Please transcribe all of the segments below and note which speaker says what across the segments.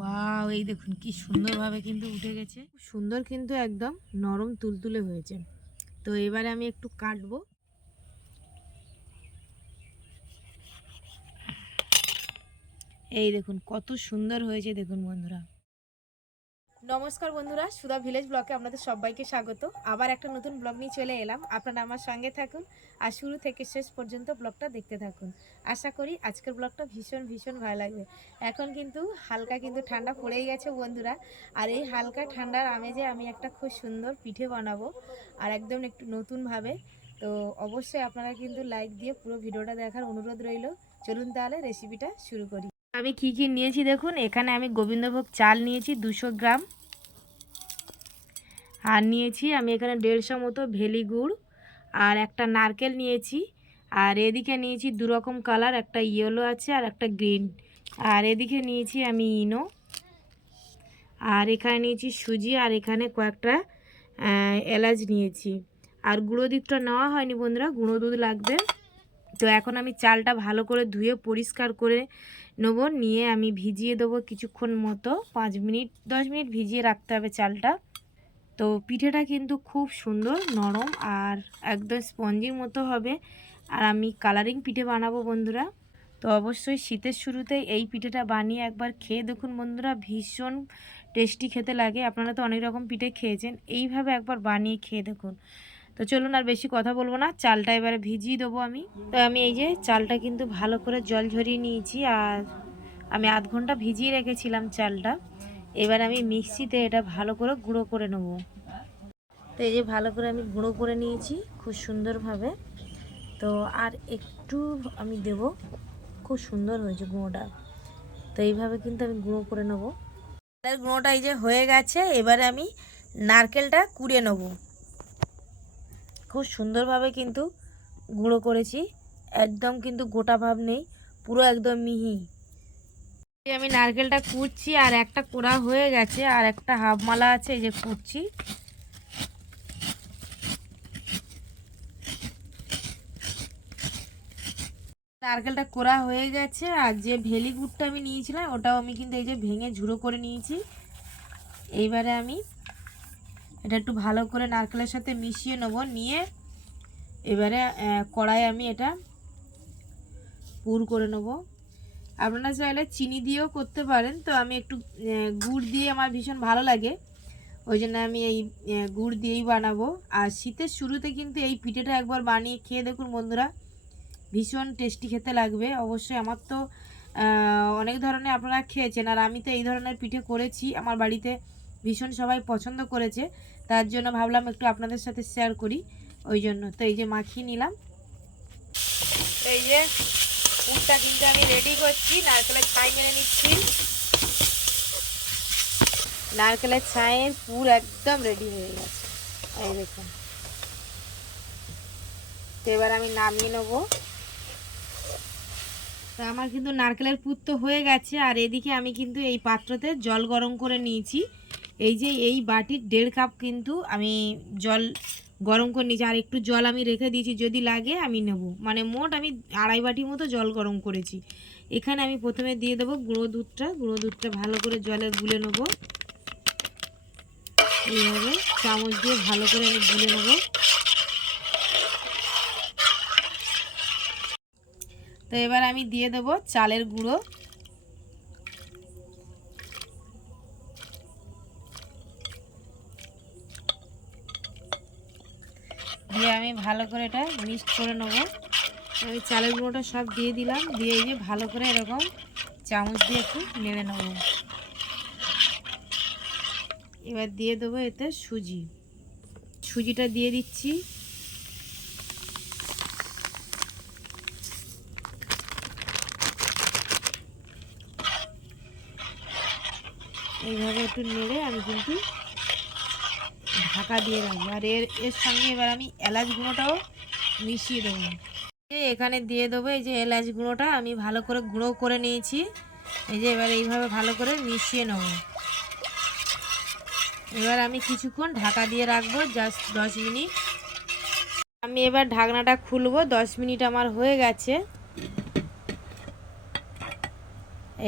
Speaker 1: Wow, এই দেখুন কি সুন্দরভাবে কিন্তু উঠে গেছে। সুন্দর কিন্তু একদম নরম তুলতুলে হয়েছে। তো এবারে আমি একটু কাটবো। এই দেখুন কত সুন্দর হয়েছে, দেখুন বন্ধুরা। নমস্কার বন্ধুরা, সুধা ভিলেজ ব্লকে আপনাদের সবাইকে স্বাগত। আবার একটা নতুন ব্লগ নিয়ে চলে এলাম। আপনারা আমার সঙ্গে থাকুন আর শুরু থেকে শেষ পর্যন্ত ব্লগটা দেখতে থাকুন। আশা করি আজকের ব্লগটা ভীষণ ভীষণ ভালো লাগবে। এখন কিন্তু হালকা কিন্তু ঠান্ডা পড়েই গেছে বন্ধুরা। আর এই হালকা ঠান্ডার আমেজে আমি একটা খুব সুন্দর পিঠে বানাবো, আর একদম একটু নতুনভাবে। তো অবশ্যই আপনারা কিন্তু লাইক দিয়ে পুরো ভিডিওটা দেখার অনুরোধ রইল। চলুন তাহলে রেসিপিটা শুরু করি। আমি কি কি নিয়েছি দেখুন? এখানে আমি গোবিন্দভোগ চাল নিয়েছি দুশো গ্রাম। আর নিয়েছি আমি এখানে দেড়শো মতো ভেলি গুড়। আর একটা নারকেল নিয়েছি। আর এদিকে নিয়েছি দু রকম কালার, একটা ইয়েলো আছে আর একটা গ্রিন। আর এদিকে নিয়েছি আমি ইনো। আর এখানে নিয়েছি সুজি আর এখানে কয়েকটা এলাচ নিয়েছি। আর গুঁড়ো দুধটা নেওয়া হয়নি বন্ধুরা, গুঁড়ো দুধ লাগবে। তো এখন আমি চালটা ভালো করে ধুয়ে পরিষ্কার করে নেব, নিয়ে আমি ভিজিয়ে দেবো কিছুক্ষণ মতো, পাঁচ মিনিট, দশ মিনিট ভিজিয়ে রাখতে হবে চালটা। তো পিঠেটা কিন্তু খুব সুন্দর, নরম আর একদম স্পঞ্জির মতো হবে। আর আমি কালারিং পিঠে বানাবো বন্ধুরা। তো অবশ্যই শীতের শুরুতে এই পিঠেটা বানিয়ে একবার খেয়ে দেখুন বন্ধুরা, ভীষণ টেস্টি খেতে লাগে। আপনারা তো অনেক রকম পিঠে খেয়েছেন, এইভাবে একবার বানিয়ে খেয়ে দেখুন। তো চলুন আর বেশি কথা বলব না, চালটা এবারে ভিজিয়ে দেবো আমি। তো আমি এই যে চালটা কিন্তু ভালো করে জল ঝরিয়ে নিয়েছি আর আমি আধ ঘণ্টা ভিজিয়ে রেখেছিলাম চালটা। এবার আমি মিক্সিতে এটা ভালো করে গুঁড়ো করে নেব। তো এই যে ভালো করে আমি গুঁড়ো করে নিয়েছি খুব সুন্দরভাবে। তো আর একটু আমি দেব, খুব সুন্দর হয়েছে গুঁড়োটা। তো এইভাবে কিন্তু আমি গুঁড়ো করে নেব। চালের গুঁড়োটা এই যে হয়ে গেছে, এবারে আমি নারকেলটা কুড়িয়ে নেব। খুব সুন্দরভাবে কিন্তু গুঁড়ো করেছি। একদম কিন্তু গোটা ভাব নেই, পুরো একদম মিহি। আমি নারকেলটা কুড়ছি আর একটা কোড়া হয়ে গেছে আর একটা হাফ মালা আছে এই যে কুড়ছি নারকেলটা কোড়া হয়ে গেছে আর যে ভেলি গুড়টা আমি নিয়েছিলাম ওটাও আমি কিন্তু এই যে ভেঙে ঝুড়ো করে নিয়েছি। এইবারে আমি এটা একটু ভালো করে নারকেলের সাথে মিশিয়ে নেব, নিয়ে এবারে কড়াই আমি এটা পুর করে নেব। আপনারা চাইলে চিনি দিয়েও করতে পারেন, তো আমি একটু গুড় দিয়ে আমার ভীষণ ভালো লাগে, ওই জন্য আমি এই গুড় দিয়েই বানাবো। আর শীতের শুরুতে কিন্তু এই পিঠেটা একবার বানিয়ে খেয়ে দেখুন বন্ধুরা, ভীষণ টেস্টি খেতে লাগবে। অবশ্যই আমার তো অনেক ধরনের আপনারা খেয়েছেন, আর আমি তো এই ধরনের পিঠে করেছি। আমার বাড়িতে ভীষণ সবাই পছন্দ করেছে। তার জন্য ভাবলাম একটু আপনাদের সাথে শেয়ার করি। ওই জন্য তো এই যে মাখিয়ে নিলাম। এই যে পুরটা কিন্তু আমি রেডি করছি। নারকেলের ছাই মেরে নিচ্ছি। নারকেলের ছাইয়ের পুর একদম রেডি হয়ে গেছে। এই দেখুন। তো এবার আমি নামিয়ে নেব। তো আমার কিন্তু নারকেলের পুর তো হয়ে গেছে। আর এদিকে আমি কিন্তু এই পাত্রতে জল গরম করে নিয়েছি। এই যে এই বাটির দেড় কাপ কিন্তু আমি জল গরম করে নিয়েছি। আর একটু জল আমি রেখে দিয়েছি, যদি লাগে আমি নেব। মানে মোট আমি আড়াই বাটি মতো জল গরম করেছি। এখানে আমি প্রথমে দিয়ে দেবো গুঁড়ো দুধটা। গুঁড়ো দুধটা ভালো করে জলে গুলে নেব। এইভাবে চামচ দিয়ে ভালো করে আমি গুলে নেব। তো এবার আমি দিয়ে দেবো চালের গুঁড়ো। দিয়ে আমি ভালো করে এটা মিক্সড করে নেব। আমি চালের গুঁড়োটা সব দিয়ে দিলাম, দিয়ে এই যে ভালো করে এরকম চামচ দিয়ে একটু নেড়ে নেব। এবার দিয়ে দেবো এতে সুজি। সুজিটা দিয়ে দিচ্ছি। এইভাবে একটু নেড়ে আমি কিন্তু ঢাকা দিয়ে রাখব আর এর এর সঙ্গে এবার আমি এলাচ গুঁড়োটাও মিশিয়ে দেবো। এখানে দিয়ে দেবো এই যে এলাচ গুঁড়োটা, আমি ভালো করে গুঁড়ো করে নিয়েছি। এই যে এবার এইভাবে ভালো করে মিশিয়ে নেব। এবার আমি কিছুক্ষণ ঢাকা দিয়ে রাখব, জাস্ট দশ মিনিট। আমি এবার ঢাকনাটা খুলবো, দশ মিনিট আমার হয়ে গেছে।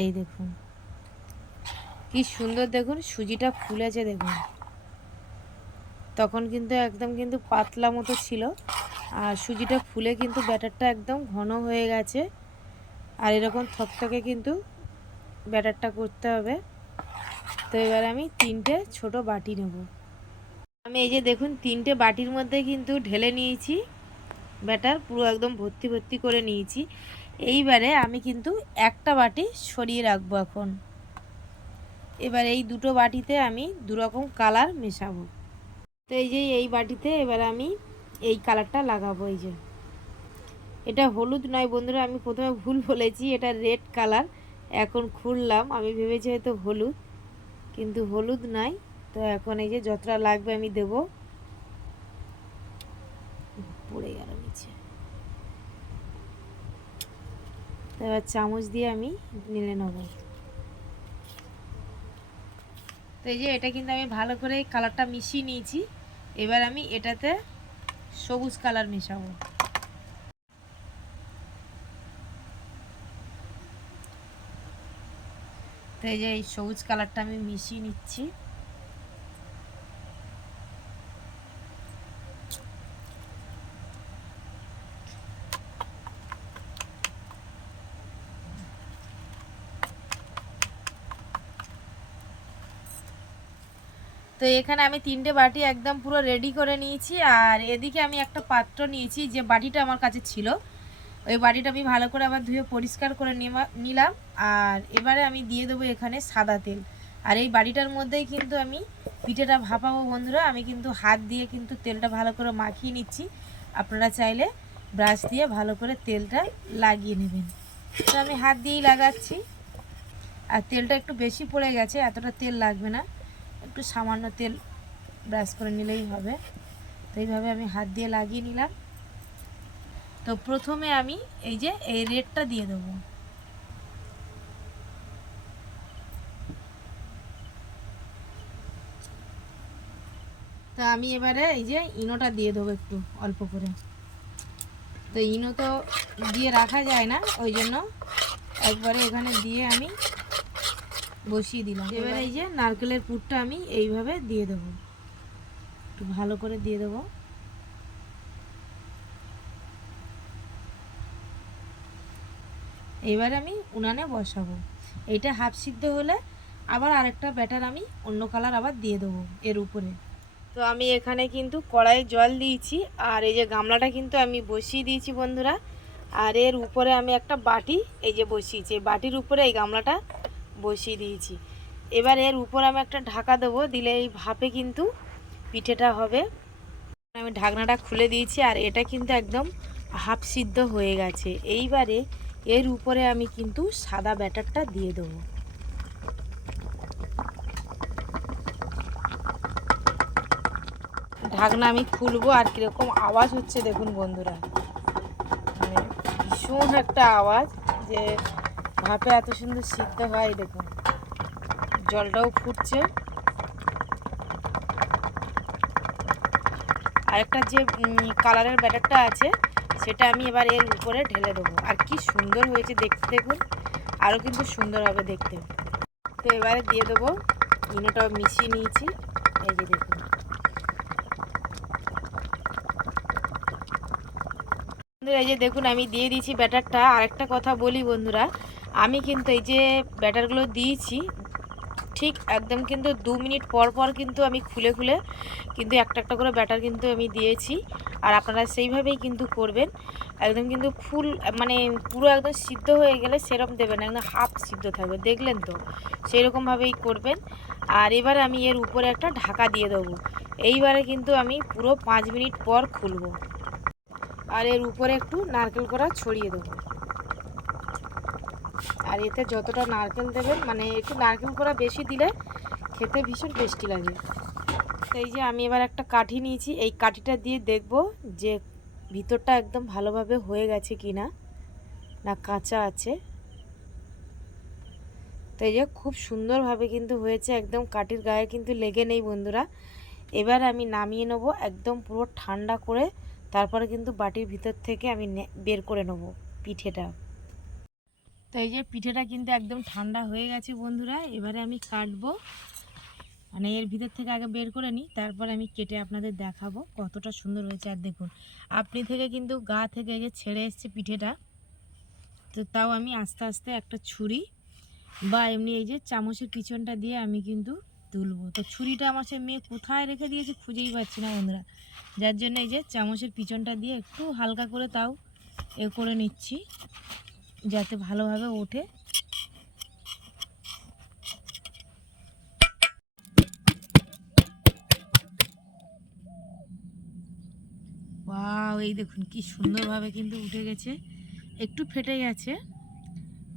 Speaker 1: এই দেখুন, কি সুন্দর দেখুন, সুজিটা ফুলেছে দেখুন। তখন কিন্তু একদম কিন্তু পাতলা মতো ছিল। আর সুজিটা ফুলে কিন্তু ব্যাটারটা একদম ঘন হয়ে গেছে। আর এরকম থকথকে কিন্তু ব্যাটারটা করতে হবে। তো এবার আমি তিনটে ছোট বাটি নেব। আমি এই যে দেখুন, তিনটে বাটির মধ্যে কিন্তু ঢেলে নিয়েছি। ব্যাটার পুরো একদম ভর্তি ভর্তি করে নিয়েছি। এইবারে আমি কিন্তু একটা বাটি সরিয়ে রাখব এখন। এবার এই দুটো বাটিতে আমি দুরকম কালার মেশাবো। তো এই যে এই বাটিতে এবার আমি এই কালারটা লাগাবো, এই যে। এটা হলুদ নয় বন্ধুরা, আমি প্রথমে ভুল বলেছি, এটা রেড কালার। এখন খুললাম, আমি ভেবেছি হয়তো হলুদ, কিন্তু হলুদ নয় তো এখন এই যে যতটা লাগবে আমি দেব। পড়ে গেল নিচে। এবার চামচ দিয়ে আমি নিলে নেব। তো এই যে এটা কিন্তু আমি ভালো করে কালারটা মিশিয়ে নিয়েছি। এবার আমি এটাতে সবুজ কালার মেশাবো। তো এই যে এই সবুজ কালারটা আমি মিশিয়ে নিচ্ছি। তো এখানে আমি তিনটে বাটি একদম পুরো রেডি করে নিয়েছি, আর এদিকে আমি একটা পাত্র নিয়েছি যে বাটিটা আমার কাছে ছিল। ওই বাটিটা আমি ভালো করে আবার ধুয়ে পরিষ্কার করে নিলাম, আর এবারে আমি দিয়ে দেবো এখানে সাদা তেল। আর এই বাটিটার মধ্যেই কিন্তু আমি পিঠেটা ভাপাবো বন্ধুরা, আমি কিন্তু হাত দিয়ে কিন্তু তেলটা ভালো করে মাখিয়ে নিচ্ছি। আপনারা চাইলে ব্রাশ দিয়ে ভালো করে তেলটা লাগিয়ে নেবেন। তো আমি হাত দিয়েই লাগাচ্ছি। আর তেলটা একটু বেশি পড়ে গেছে, এতটা তেল লাগবে না। একটু সামান্য তেল ব্রাশ করে নিলেই হবে। তো এইভাবে আমি হাত দিয়ে লাগিয়ে নিলাম। তো প্রথমে আমি এই যে এই রেডটা দিয়ে দেবো। তো আমি এবারে এই যে ইনোটা দিয়ে দেবো একটু অল্প করে। তো ইনো তো দিয়ে রাখা যায় না, ওই জন্য একবারে এখানে দিয়ে আমি বসিয়ে দিলাম। এবার এই যে নারকেলের পুরটা আমি এইভাবে দিয়ে দেবো। একটু ভালো করে দিয়ে দেবো। এবার আমি উনানে বসাবো। এইটা হাফ সিদ্ধ হলে আবার আরেকটা ব্যাটার আমি অন্য কালার আবার দিয়ে দেবো এর উপরে। তো আমি এখানে কিন্তু কড়াইয়ে জল দিয়েছি আর এই যে গামলাটা কিন্তু আমি বসিয়ে দিয়েছি বন্ধুরা। আর এর উপরে আমি একটা বাটি এই যে বসিয়েছি। বাটির উপরে এই গামলাটা বসিয়ে দিয়েছি। এবার এর উপর আমি একটা ঢাকা দেবো, দিলে এই ভাপে কিন্তু পিঠেটা হবে। আমি ঢাকনাটা খুলে দিয়েছি আর এটা কিন্তু একদম হাফ সিদ্ধ হয়ে গেছে। এইবারে এর উপরে আমি কিন্তু সাদা ব্যাটারটা দিয়ে দেবো। ঢাকনা আমি খুলবো আর কীরকম আওয়াজ হচ্ছে দেখুন বন্ধুরা। মানে ভীষণ একটা আওয়াজ যে ভাপে এত সুন্দর সিদ্ধ হয়, দেখুন। জলটাও ফুটছে। আরেকটা যে কালারের ব্যাটারটা আছে, সেটা আমি এবার এর উপরে ঢেলে দেবো। আর কি সুন্দর হয়েছে দেখতে, দেখুন। আরও কিন্তু সুন্দর হবে দেখতে। তো এবারে দিয়ে দেবো ইনোটাও মিশিয়ে নিয়েছি। এই যে দেখুন। এই যে দেখুন, আমি দিয়ে দিয়েছি ব্যাটারটা। আরেকটা কথা বলি বন্ধুরা, আমি কিন্তু এই যে ব্যাটারগুলো দিয়েছি, ঠিক একদম কিন্তু দু মিনিট পর পর কিন্তু আমি খুলে খুলে কিন্তু একটা একটা করে ব্যাটার কিন্তু আমি দিয়েছি। আর আপনারা সেইভাবেই কিন্তু করবেন। একদম কিন্তু ফুল মানে পুরো একদম সিদ্ধ হয়ে গেলে সেরকম দেবেন একদম হাফ সিদ্ধ থাকবে, দেখলেন তো? সেই রকমভাবেই করবেন। আর এবারে আমি এর উপরে একটা ঢাকা দিয়ে দেবো। এইবারে কিন্তু আমি পুরো পাঁচ মিনিট পর খুলবো। আর এর উপরে একটু নারকেল করা ছড়িয়ে দেবো। আর এতে যতটা নারকেল দেবেন মানে একটু নারকেল করা বেশি দিলে খেতে ভীষণ টেস্টি লাগে। এই যে আমি এবার একটা কাঠি নিয়েছি, এই কাঠিটা দিয়ে দেখব যে ভিতরটা একদম ভালোভাবে হয়ে গেছে কি না না কাঁচা আছে। তো এই যে খুব সুন্দরভাবে কিন্তু হয়েছে, একদম কাঠির গায়ে কিন্তু লেগে নেই বন্ধুরা। এবার আমি নামিয়ে নেব, একদম পুরো ঠান্ডা করে তারপরে কিন্তু বাটির ভিতর থেকে আমি বের করে নেব পিঠেটা। তো এই যে পিঠেটা কিন্তু একদম ঠান্ডা হয়ে গেছে বন্ধুরা, এবারে আমি কাটবো। মানে এর ভিতর থেকে আগে বের করে নিই, তারপর আমি কেটে আপনাদের দেখাবো কতটা সুন্দর হয়েছে। আর দেখুন, আপনি থেকে কিন্তু গা থেকে এই যে ছেড়ে এসছে পিঠেটা, তো তাও আমি আস্তে আস্তে একটা ছুরি বা এমনি এই যে চামচের পিছনটা দিয়ে আমি কিন্তু তুলবো। তো ছুরিটা আমার সে মেয়ে কোথায় রেখে দিয়েছে খুঁজেই পাচ্ছি না বন্ধুরা। যার জন্য এই যে চামচের পিছনটা দিয়ে একটু হালকা করে তাও এ করে নিচ্ছি, যাতে ভালোভাবে ওঠে। এই দেখুন কি সুন্দরভাবে কিন্তু উঠে গেছে। একটু ফেটে গেছে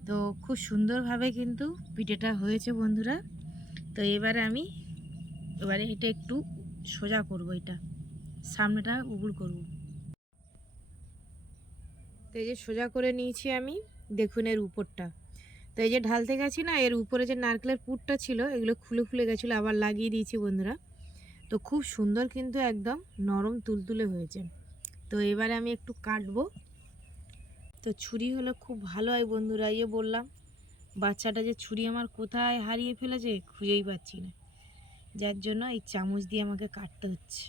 Speaker 1: তো খুব সুন্দরভাবে কিন্তু পিঠেটা হয়েছে বন্ধুরা। তো এবারে আমি, এবারে এটা একটু সোজা করব এটা। সামনেটা উগুড় করব। তো এই যে সোজা করে নিয়েছি আমি, দেখুন এর উপরটা। তো এই যে ঢালতে গেছি না, এর উপরে যে নারকেলের পুরটা ছিল, এগুলো খুলে খুলে গেছিল, আবার লাগিয়ে দিয়েছি বন্ধুরা। তো খুব সুন্দর কিন্তু একদম নরম তুলতুলে হয়েছে। তো এবারে আমি একটু কাটবো। তো ছুরি হলে খুব ভালো হয় বন্ধুরা ইয়ে বললাম। বাচ্চাটা যে ছুরি আমার কোথায় হারিয়ে ফেলেছে খুঁজেই পাচ্ছি না। যার জন্য এই চামচ দিয়ে আমাকে কাটতে হচ্ছে।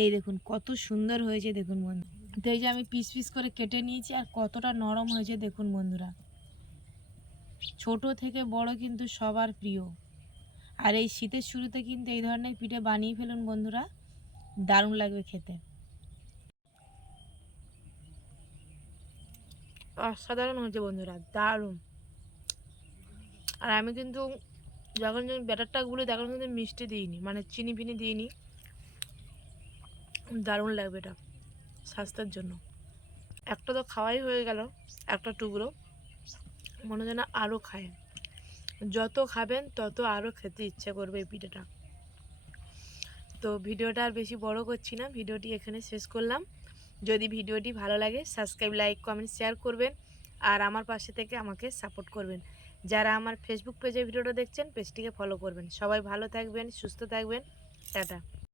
Speaker 1: এই দেখুন, কত সুন্দর হয়েছে দেখুন বন্ধু। তো এই যে আমি পিস পিস করে কেটে নিয়েছি আর কতটা নরম হয়েছে দেখুন বন্ধুরা। ছোট থেকে বড় কিন্তু সবার প্রিয়। আর এই শীতের শুরুতে কিন্তু এই ধরনের পিঠে বানিয়ে ফেলুন বন্ধুরা। দারুণ লাগবে খেতে। অসাধারণ হয়েছে বন্ধুরা, দারুণ। আর আমি কিন্তু যখন যখন ব্যাটারটা গুলো তখন কিন্তু মিষ্টি দিইনি মানে চিনি ফিনি দিইনি। দারুণ লাগবে এটা, স্বাস্থ্যের জন্য। একটা তো খাওয়াই হয়ে গেল, একটা টুকরো। মনে যেন আরও খায়। যত খাবেন তত আরও খেতে ইচ্ছা করবে এই পিঠেটা। তো ভিডিওটা আর বেশি বড় করছি না, ভিডিওটি এখানে শেষ করলাম। যদি ভিডিওটি ভালো লাগে সাবস্ক্রাইব লাইক কমেন্ট শেয়ার করবেন আর আমার পাশে থেকে আমাকে সাপোর্ট করবেন। যারা আমার ফেসবুক পেজে ভিডিওটা দেখছেন পেজটিকে ফলো করবেন। সবাই ভালো থাকবেন, সুস্থ থাকবেন। টাটা।